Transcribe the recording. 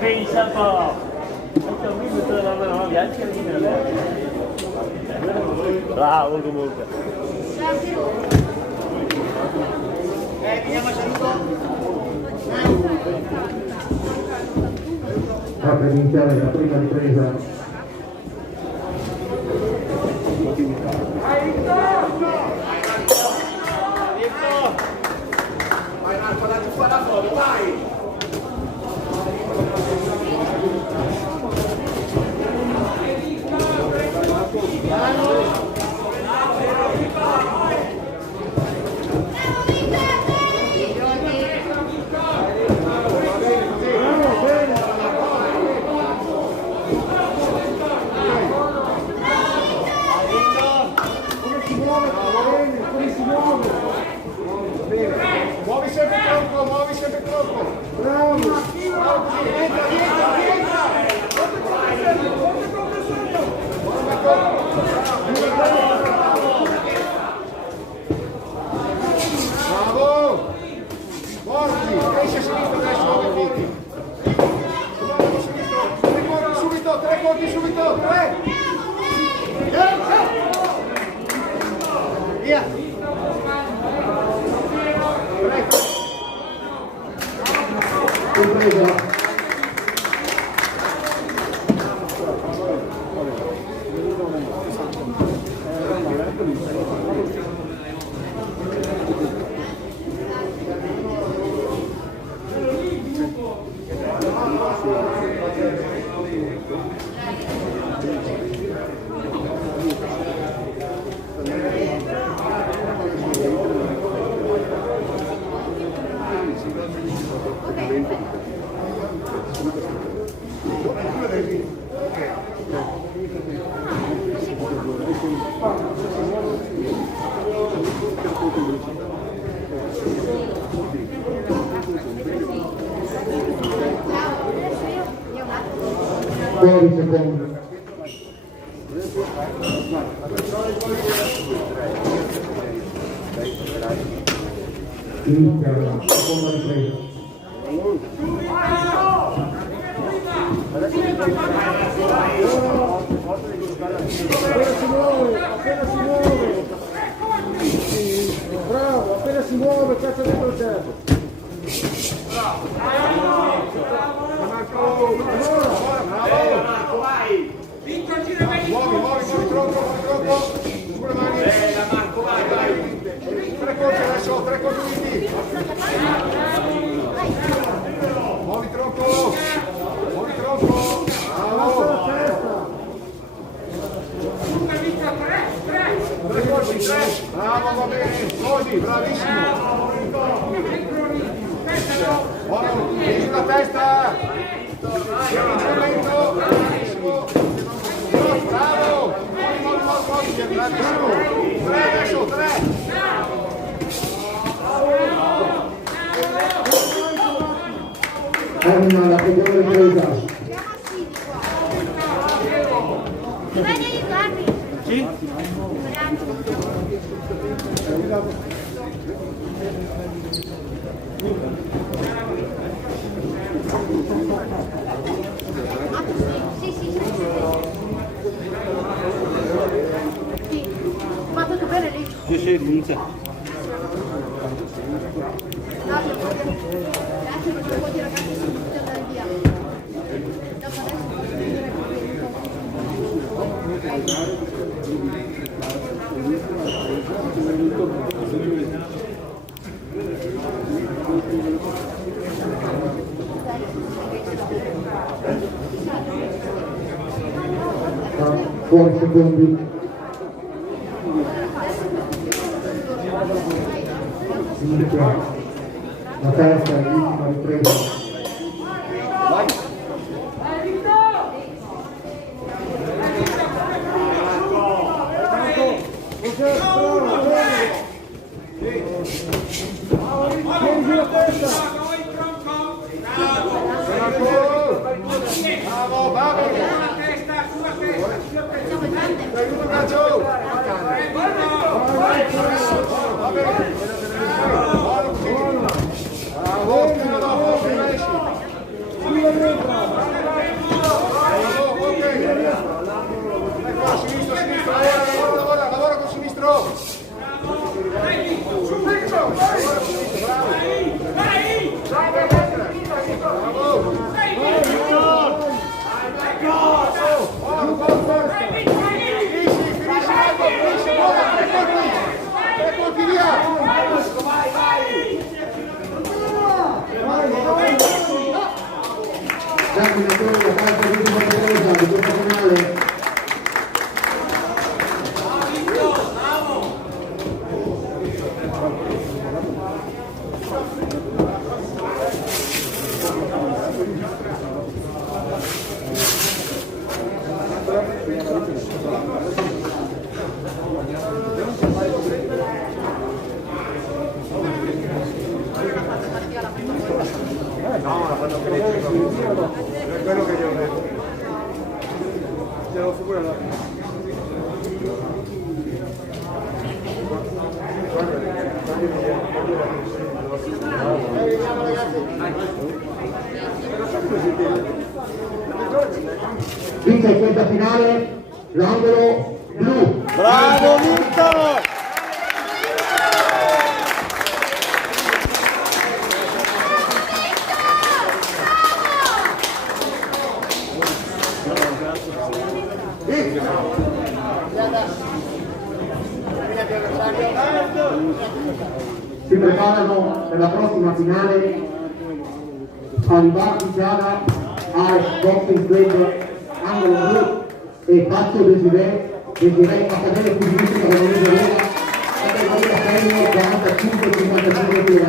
Pensa un po', bravo comunque. Va per iniziare la prima ripresa. Muovi sempre troppo! Bravo! Bravo così! Entra! Bravo! Porti! Esci a sinistra adesso, muovi porti! Subito! Tre porti subito! Tre! Via! Fuori secondo. Inizia la seconda ripresa. Bravo, appena si muove, cazzo dentro il tempo. Muovi troppo. Sulle mani. Marco, vai. Tre colpi adesso, tre colpi. Muovi troppo. Bravo. Tre colpi, tre. Bravo, va bene. Così, bravissimo. Tieni la testa. Bravissimo. Bravo. Bravissimo. Tre adesso, tre. Anima la seconda ripresa. Vieni a aiutarmi. Sì? Ma tutto bene lì? Sì, inizia. Grazie perché un po' di ragazzi sono tutti andare via. Dopo adesso posso vedere Fuori secondi. Inizia la terza e l'ultima ripresa. Vai. Marco. Bravo, fino dopo, fino esci. Ok. Ecco, sinistro, sinistro. Lavora con sinistro. Giacomo, la parte di Ripresa, di questa finale. No, la fanno crescere. È quello che gli ho detto. Ce l'ho pure là. Vince in questa finale l'angolo blu. Bravo Victor! Si preparano per la prossima finale Alibati Giada Art Boxing Club angolo blu e Pazzo Desiree Accademia Pugilistica della Lega categoria premio 45-55 kg.